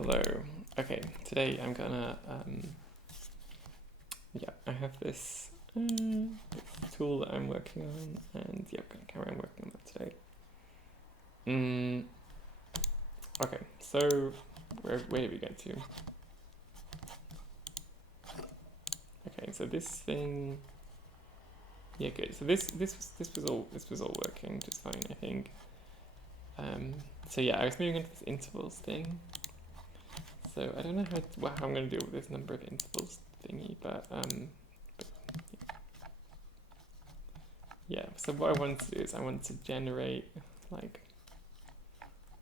Hello. Okay, today I'm gonna, I have this, this tool that I'm working on, and yeah, I'm gonna carry on working on that today. Okay, so where did we get to? Okay, so this thing, yeah, good. So this was all working just fine, I think. So yeah, I was moving into this intervals thing. So I don't know how I'm going to deal with this number of intervals thingy, but yeah. So what I want to do is I want to generate like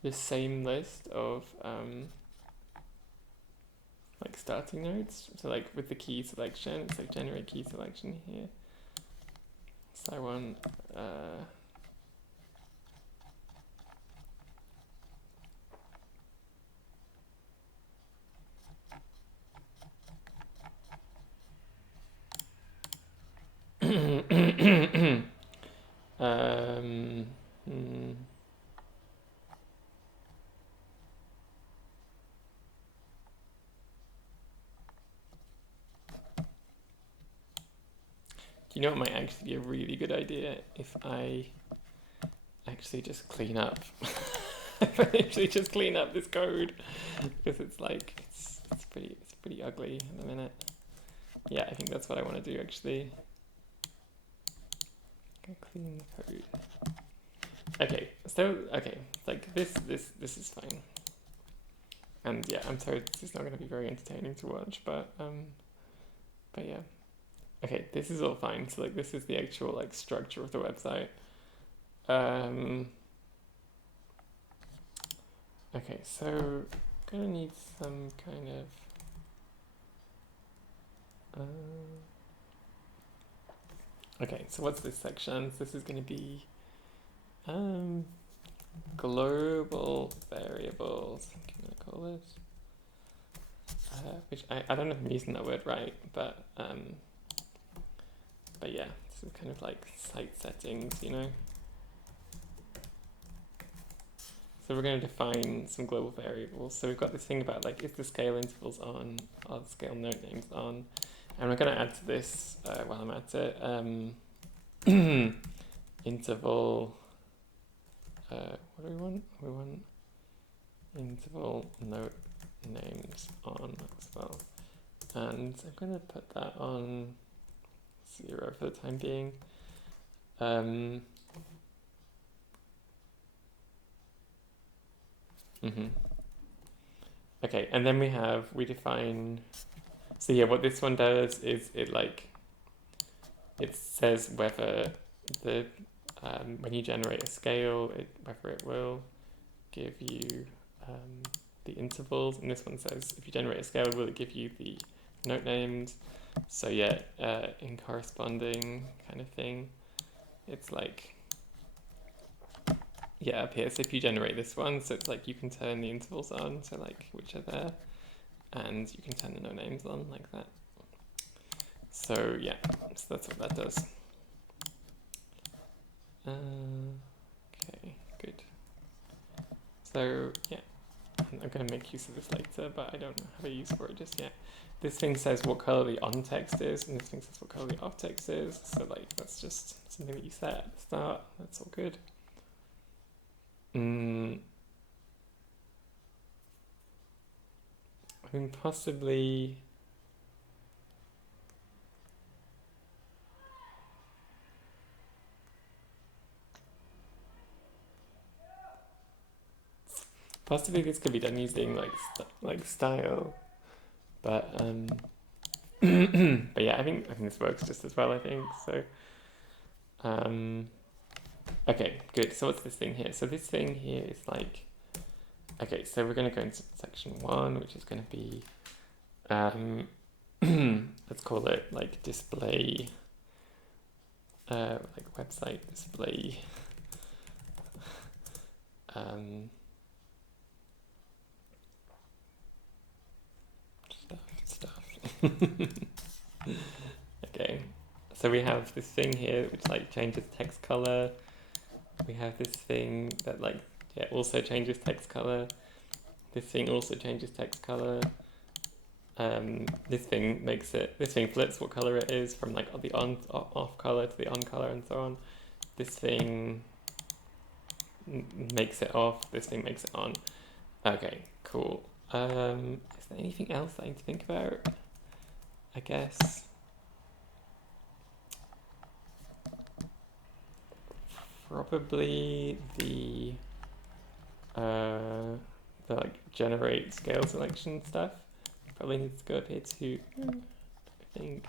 the same list of like starting nodes. So like with the key selection, it's like generate key selection here. So I want you know what might actually be a really good idea if I actually just clean up. If I actually just clean up this code, because it's like it's pretty ugly in a minute. Yeah, I think that's what I want to do actually. Clean the code. Okay, so like this is fine. And yeah, I'm sorry this is not going to be very entertaining to watch, but yeah. Okay, this is all fine. So like this is the actual like structure of the website. Okay, so gonna need some kind of okay, so what's this section? So this is gonna be global variables, I'm gonna call this. Which I don't know if I'm using that word right, but yeah, this is kind of like site settings, you know. So we're going to define some global variables. So we've got this thing about like, is the scale intervals on, are the scale node names on? And we're going to add to this, while I'm at it, interval, what do we want? We want interval node names on as well. And I'm going to put that on 0 for the time being. Okay, and then we define, so yeah, what this one does is it says whether the, when you generate a scale, whether it will give you the intervals, and this one says if you generate a scale, will it give you the note names? So yeah, in corresponding kind of thing, it's like, yeah, up here, so if you generate this one, so it's like you can turn the intervals on, so like which are there, and you can turn the no names on like that. So yeah, so that's what that does. Okay, good. So yeah, I'm going to make use of this later, but I don't have a use for it just yet. This thing says what color the on text is, and this thing says what color the off text is. So like that's just something that you set at the start. That's all good. I mean, possibly. Possibly this could be done using like style, but but yeah, I think this works just as well. I think so. Okay, good. So what's this thing here? So this thing here is like, okay, so we're going to go into section 1, which is going to be, let's call it like display, like website display, stuff. Okay, so we have this thing here which like changes text color. We have this thing that like, yeah, also changes text color. This thing also changes text color. This thing flips what color it is from like the off color to the on color and so on. This thing makes it off. This thing makes it on. Okay, cool. Is there anything else I need to think about? I guess. Probably the like generate scale selection stuff. Probably needs to go up here too, I think.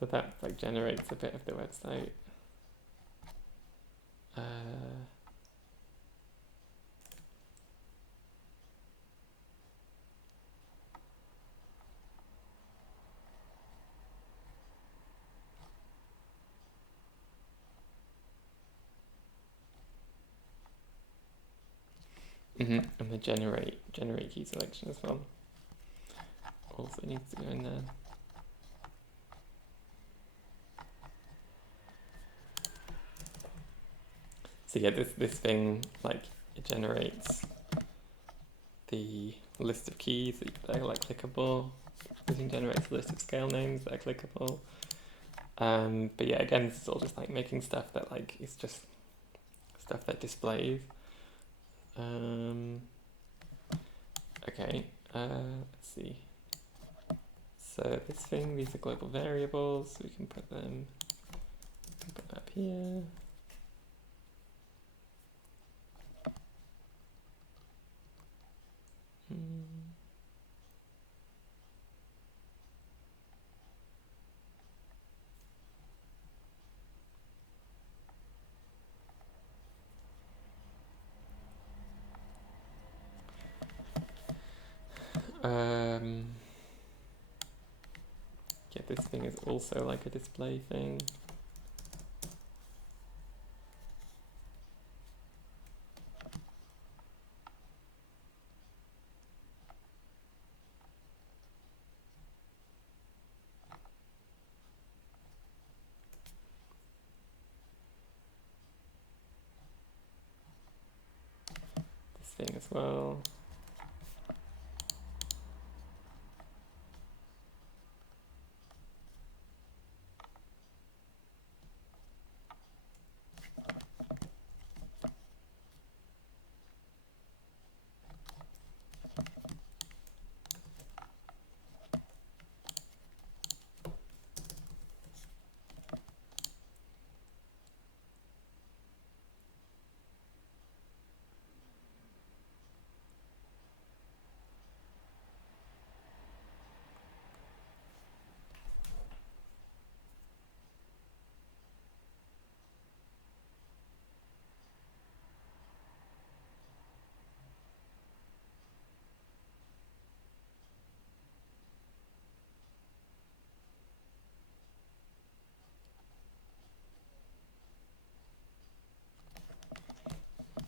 So that like generates a bit of the website. And the generate key selection as well. Also needs to go in there. So yeah, this thing, like, it generates the list of keys that are like clickable. This thing generates a list of scale names that are clickable. But yeah, again, this is all just like making stuff that like is just stuff that displays. Okay, let's see. So this thing, these are global variables. We can put them up here. Yeah, this thing is also like a display thing. This thing as well.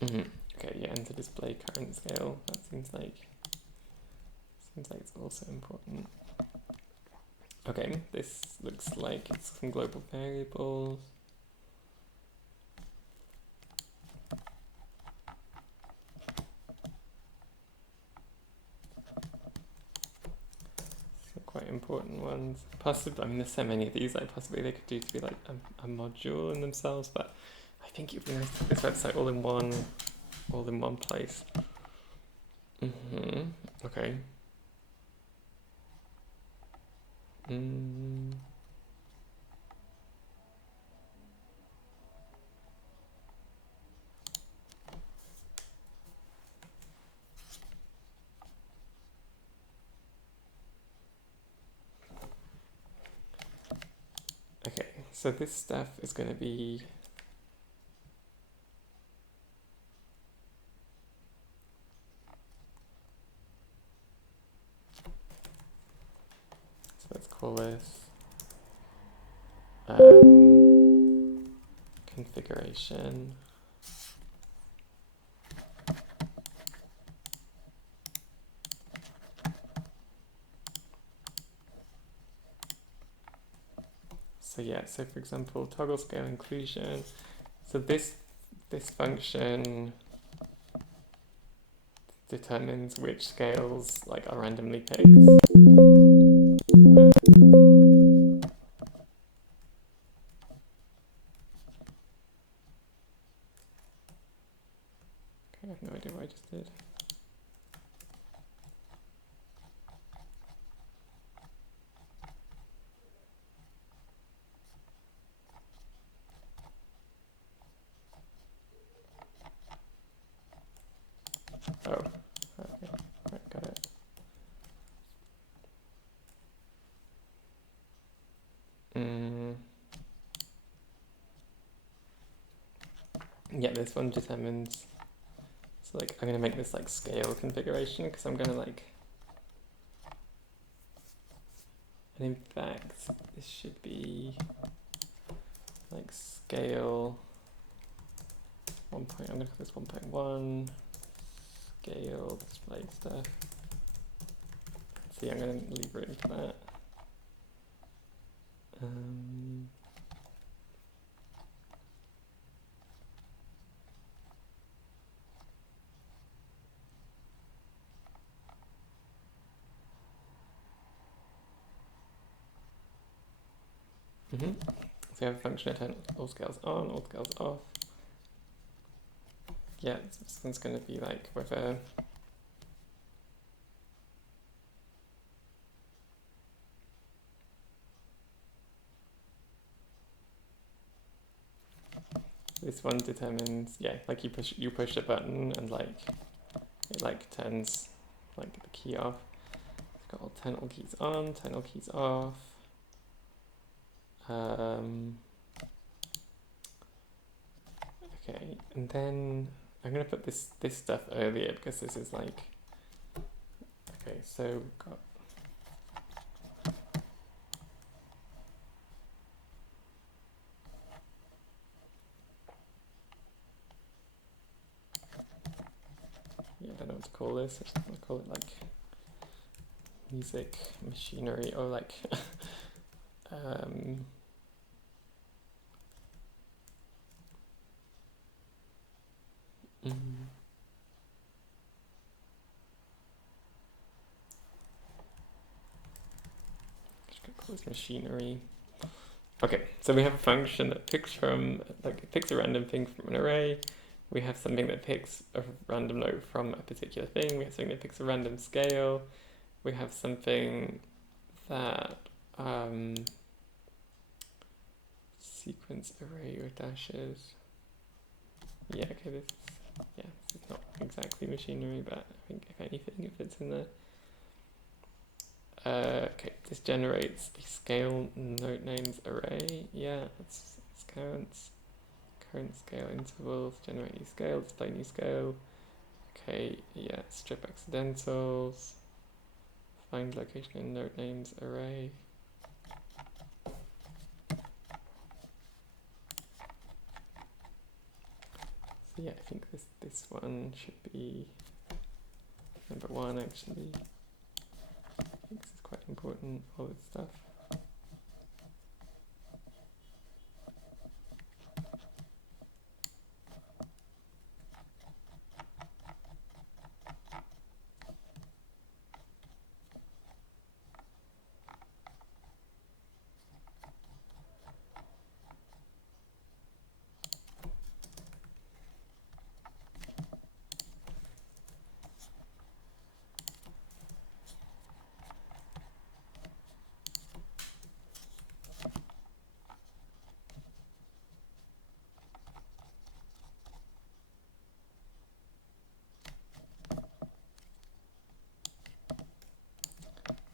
Okay, yeah, and to display current scale. That seems like it's also important. Okay, this looks like it's some global variables. Some quite important ones. Possibly, I mean, there's so many of these. Like, possibly they could do to be like a module in themselves. But I think it'd be nice to have this website all in one place. Okay. Okay, so this stuff is going to be let's call this configuration. So yeah, so for example, toggle scale inclusion. So this function determines which scales like are randomly picked. I have no idea what I just did. Oh, okay, right, got it. Yeah, this one determines, so like I'm gonna make this like scale configuration because I'm gonna like, and in fact this should be like scale 1. I'm gonna call this 1.1 scale display stuff. See, I'm gonna leave room for that. So we have a function that turns all scales on, all scales off. Yeah, this one's going to be like whether this one determines, yeah, like you push a button and like it like turns like the key off. It's got all 10 all keys on, 10 all keys off. Okay, and then I'm gonna put this stuff earlier because this is like, okay, so we've got I don't know what to call this. I'm gonna call it like music machinery or like call this machinery. Okay, so we have a function that picks from, like, it picks a random thing from an array. We have something that picks a random note from a particular thing. We have something that picks a random scale. We have something that sequence array with dashes. Yeah, okay, this is not exactly machinery, but I think if anything, it fits in there. Okay, this generates a scale note names array. Yeah, this counts. Current scale intervals, generate new scale, display new scale. Okay, yeah, strip accidentals. Find location in note names array. So yeah, I think this one should be number 1 actually. I think this is quite important, all this stuff.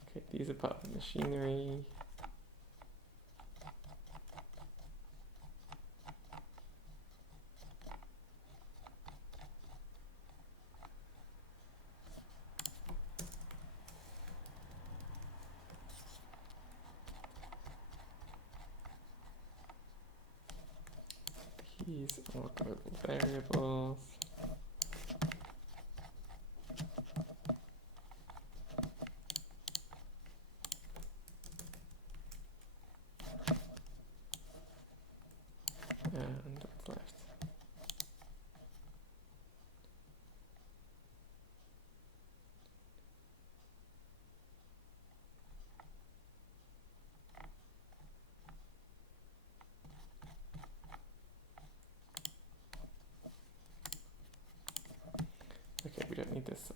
Okay, these are part of the machinery. These are global variables.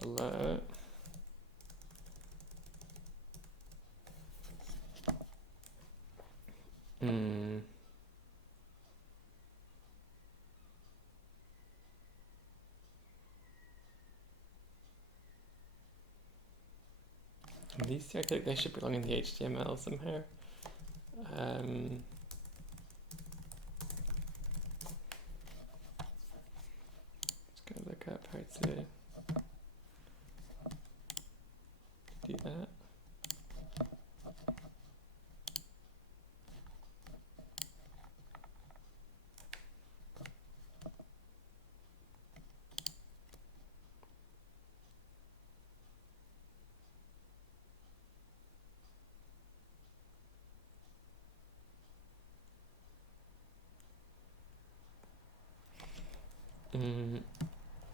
alert. These two, I think they should belong in the HTML somehow. Just gonna look up how to do that.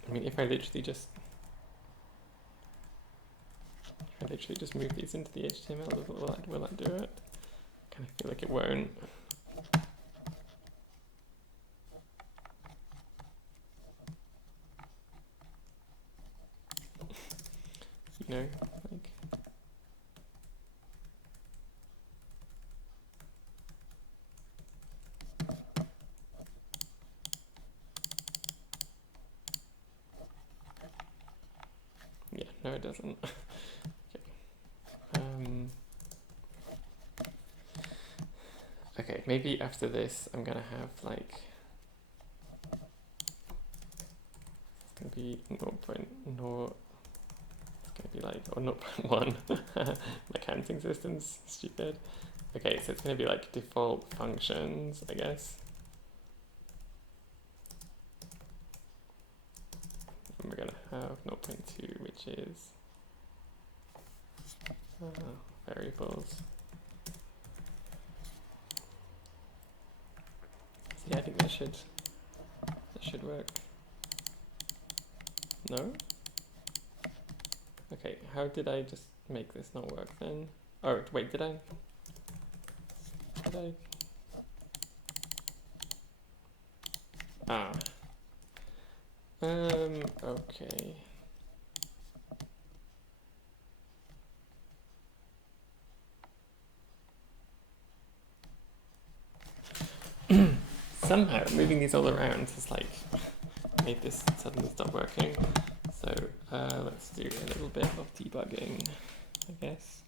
I mean, if I literally just move these into the HTML, will that do it? I kind of feel like it won't. You know, like. Yeah, no, it doesn't. Okay, maybe after this I'm gonna have like, it's gonna be 0.0, it's gonna be like, or 0.1. My counting system's stupid. Okay, so it's gonna be like default functions, I guess. And we're gonna have 0.2, which is variables. Yeah, I think that should work. No? Okay, how did I just make this not work then? Oh, wait, did I? Ah. Okay. Somehow moving these all around has like made this suddenly stop working. So let's do a little bit of debugging, I guess.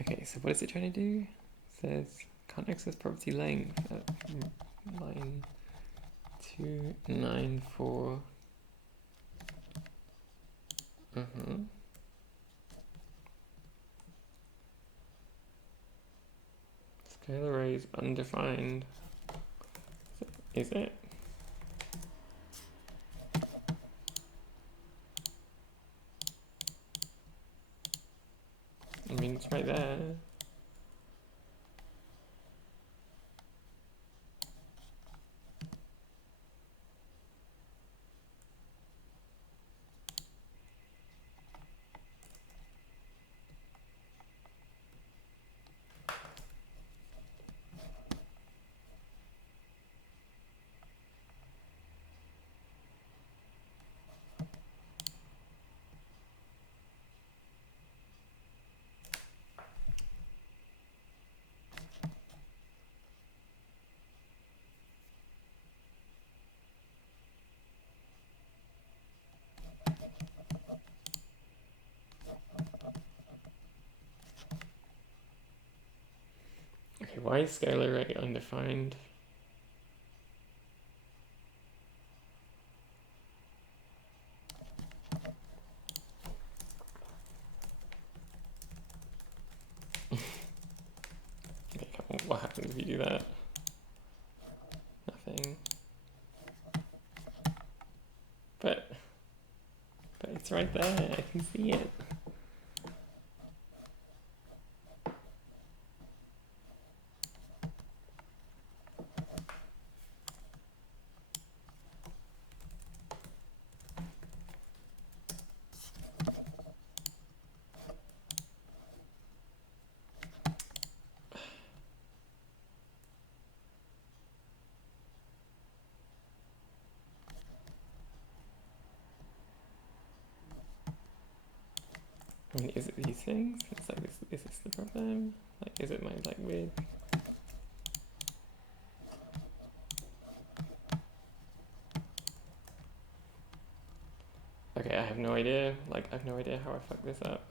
Okay, so what is it trying to do? It says can't access property length at line 294. Scale array is undefined. Is it? I mean, it's right there. Okay, why is scale array undefined? Okay, what happens if you do that? Nothing. But it's right there. I can see it. I mean, is it these things? It's like this. Is this the problem? Like, is it my like weird? Okay, I have no idea. Like, I have no idea how I fucked this up.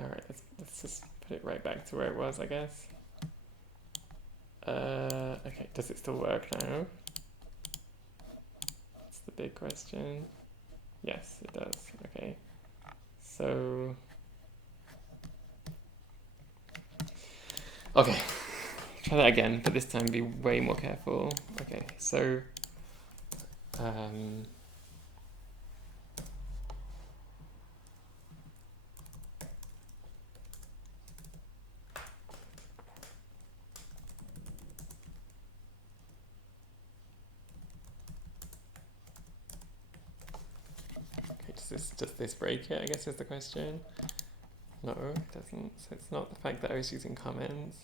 All right, let's just put it right back to where it was, I guess. Okay, does it still work now? That's the big question. Yes, it does. Okay, so okay, try that again, but this time be way more careful. Okay, so okay, does this break it, I guess is the question. No, it doesn't. So it's not the fact that I was using comments.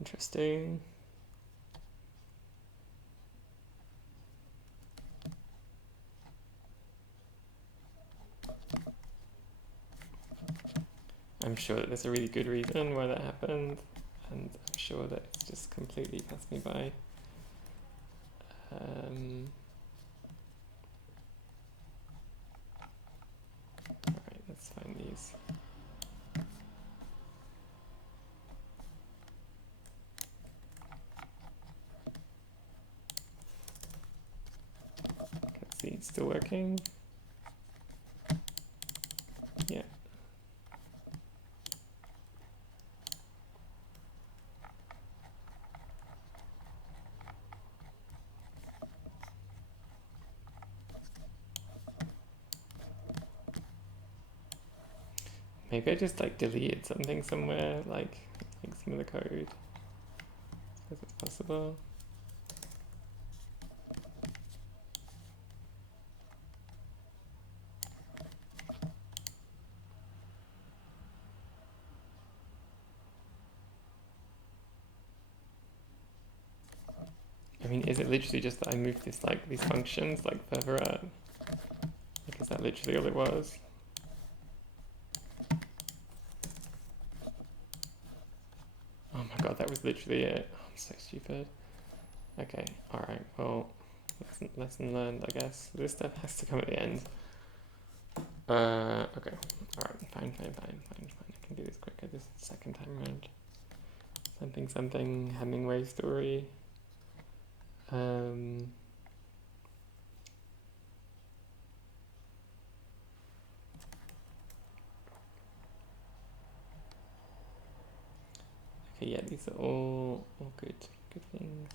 Interesting. I'm sure that there's a really good reason why that happened, and I'm sure that it's just completely passed me by. Alright, let's find these. Let's see, it's still working. Yeah. Maybe I just like deleted something somewhere, like some of the code. Is it possible? I mean, is it literally just that I moved this like these functions like further up? Like, is that literally all it was? Oh my god, that was literally it. Oh, I'm so stupid. Okay, alright, well, lesson learned, I guess. This stuff has to come at the end. Okay, alright, fine. I can do this quicker this second time around. Something, Hemingway story. Okay, yeah, these are all good things.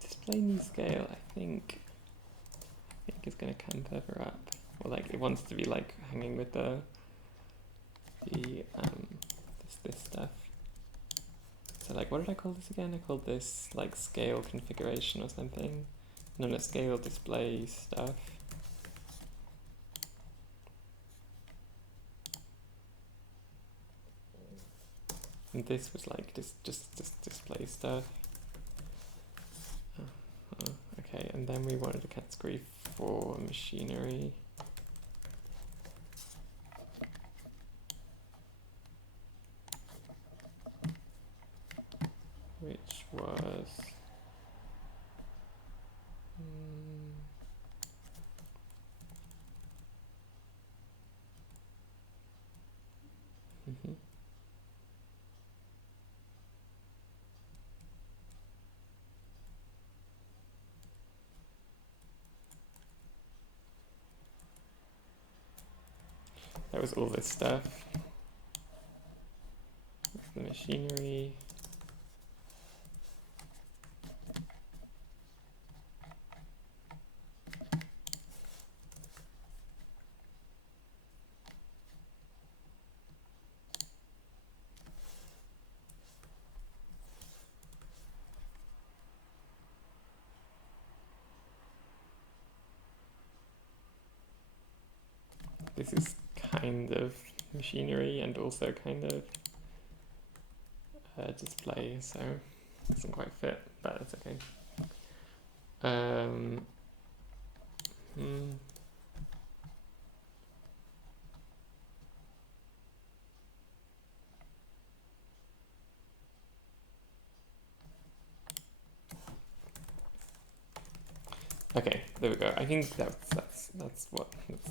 Display new scale, I think is gonna come further up. Or like it wants to be like hanging with the this stuff. So like, what did I call this again? I called this like scale configuration or something. No, scale display stuff. And this was like just display stuff. Okay, and then we wanted a category for machinery. Which was that was all this stuff. The machinery. this is kind of machinery and also kind of display, so it doesn't quite fit, but that's okay. Okay, there we go. I think that's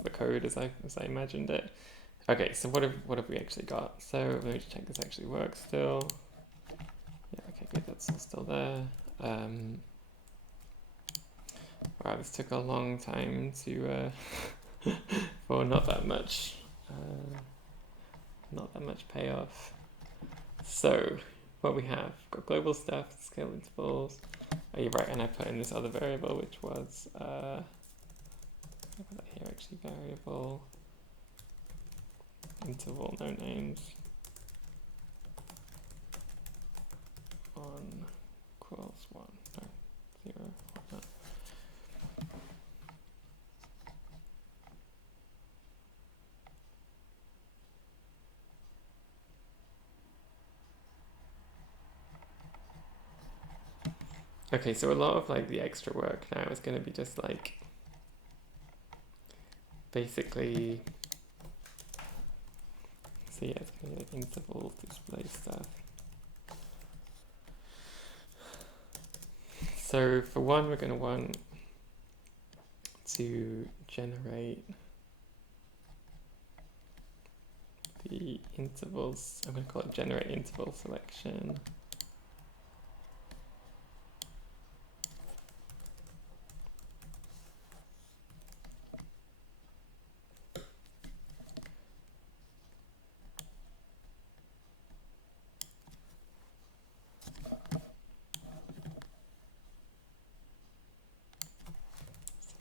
the code as I imagined it. Okay, so what have we actually got? So let me just check this actually works still. Yeah, okay, good, that's all still there. Wow, this took a long time to for not that much payoff. So what we have got global stuff, scale intervals. Oh, you're right, and I put in this other variable which was I put that here actually, variable interval no names on equals 1, no, 0, whatnot. Okay, so a lot of like the extra work now is going to be just like basically, so yeah, it's going to be like interval display stuff. So for one, we're going to want to generate the intervals. I'm going to call it generate interval selection.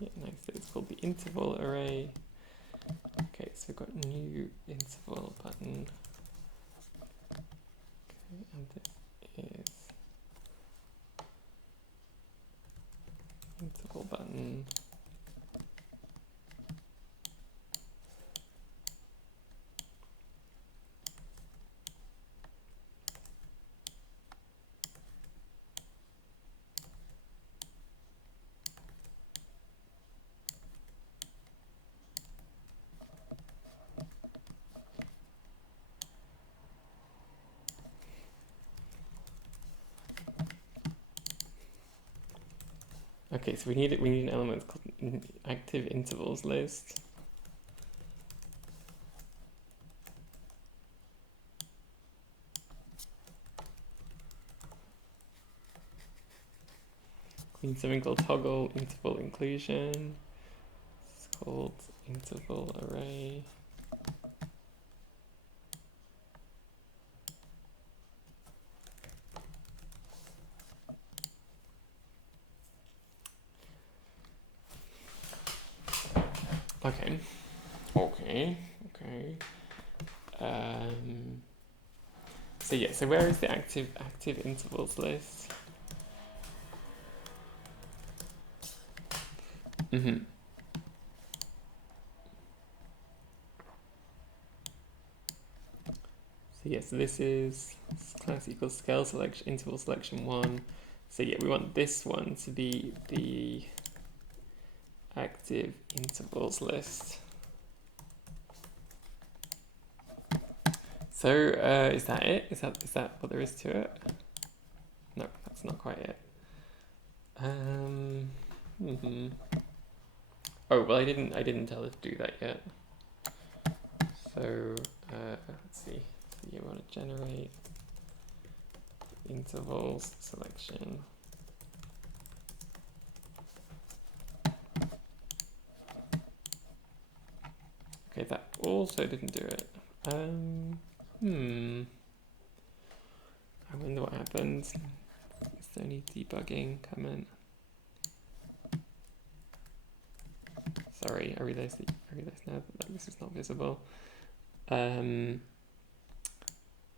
Yeah, nice. So it's called the interval array. Okay, so we've got new interval button. Okay, and this is interval button. Okay, so we need an element called active intervals list. We need something called toggle interval inclusion. It's called interval array. Okay. So yeah, so where is the active intervals list? So yeah, so this is class equals scale selection, interval selection 1. So yeah, we want this one to be the active intervals list. So is that it? Is that what there is to it? No, that's not quite it. Oh well, I didn't tell it to do that yet. So let's see. So you want to generate intervals selection. Okay, that also didn't do it. I wonder what happened. Is there any debugging comment? Sorry, I realize now that this is not visible.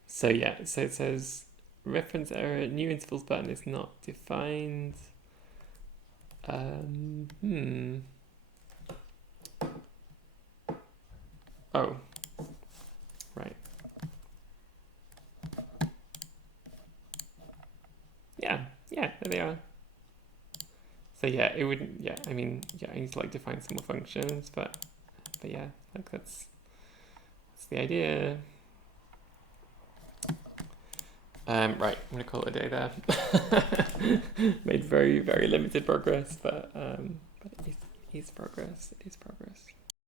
So yeah, so it says reference error, new intervals button is not defined. Oh, right. Yeah, there they are. So yeah, it wouldn't, yeah, I mean, yeah, I need to like define some more functions, but yeah, like that's the idea. Right, I'm gonna call it a day there. Made very, very limited progress, but it is progress. It is progress.